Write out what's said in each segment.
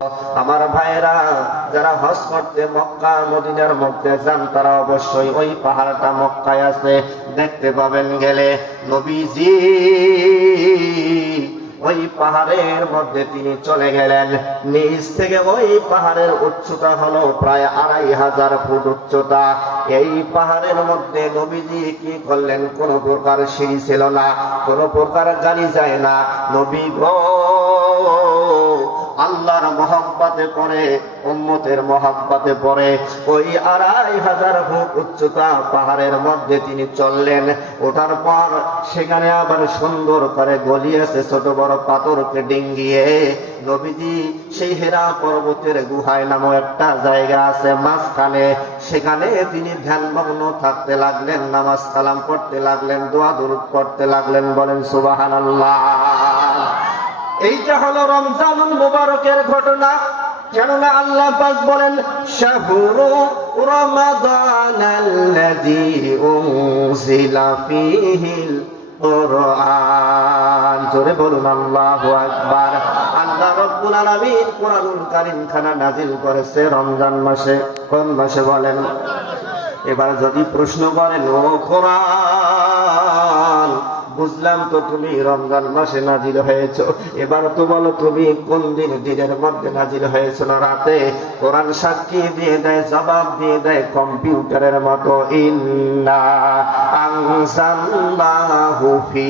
আমার ভাইরা যারা হজ করতে মক্কা মদিনার মধ্যে যান তারা অবশ্যই ওই পাহাড়টা মক্কায় আছে, দেখতে পাবেন গেলে। নবীজি ওই পাহাড়ের মধ্যে তিনি চলে গেলেন। নিচ থেকে ওই পাহাড়ের উচ্চতা হলো প্রায় 2500 ফুট উচ্চতা। এই পাহাড়ের মধ্যে নবীজি কি করলেন? কোন প্রকার সিঁড়ি ছিল না, কোন প্রকার গাড়ি যায় না। নবী গো আল্লাহর মহব্বতে পড়ে, উম্মতের মহব্বতে পড়ে ওই 2500 ফুট উচ্চতা পাহাড়ের মধ্যে তিনি চললেন। ওঠার পর সেখানে আবার সুন্দর করে গলিয়েছে ছোট বড় পাথরকে ডিঙ্গিয়ে নবীজি সেই হেরা পর্বতের গুহায় নামক একটা জায়গা আছে মাঝখানে, সেখানে তিনি ধ্যানমগ্ন থাকতে লাগলেন, নামাজ কালাম পড়তে লাগলেন, দোয়া দুরূদ পড়তে লাগলেন। বলেন সুবহানাল্লাহ। এইটা হলো রমজানুল মুবারকের ঘটনা। কেননা আল্লাহ পাক বলেন শাহরু রমাদানাল্লাযী উনজিলা ফীহিল কুরআন। জোরে বলুন আল্লাহু আকবার। আল্লাহ রাব্বুল আলামিন কুরআনুল কারীম খানা নাযিল করেছে রমজান মাসে। কোন মাসে বলেন? এবার যদি প্রশ্ন করেন, ও কোরআন বুঝলাম তো তুমি রমজান মাসে নাজিল হয়েছো, এবার তো বলো তুমি কোন দিন দিনের মধ্যে নাজিল হয়েছিল? রাতে। কোরআন সাক্ষী দিয়ে দেয়, জবাব দিয়ে দেয় কম্পিউটারের মতো। ইন্না আনজালনাহু ফি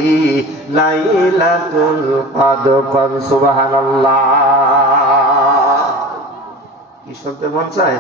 লাইলাতুল কদর। সুবহানাল্লাহ। কি শুনতে মন চায়?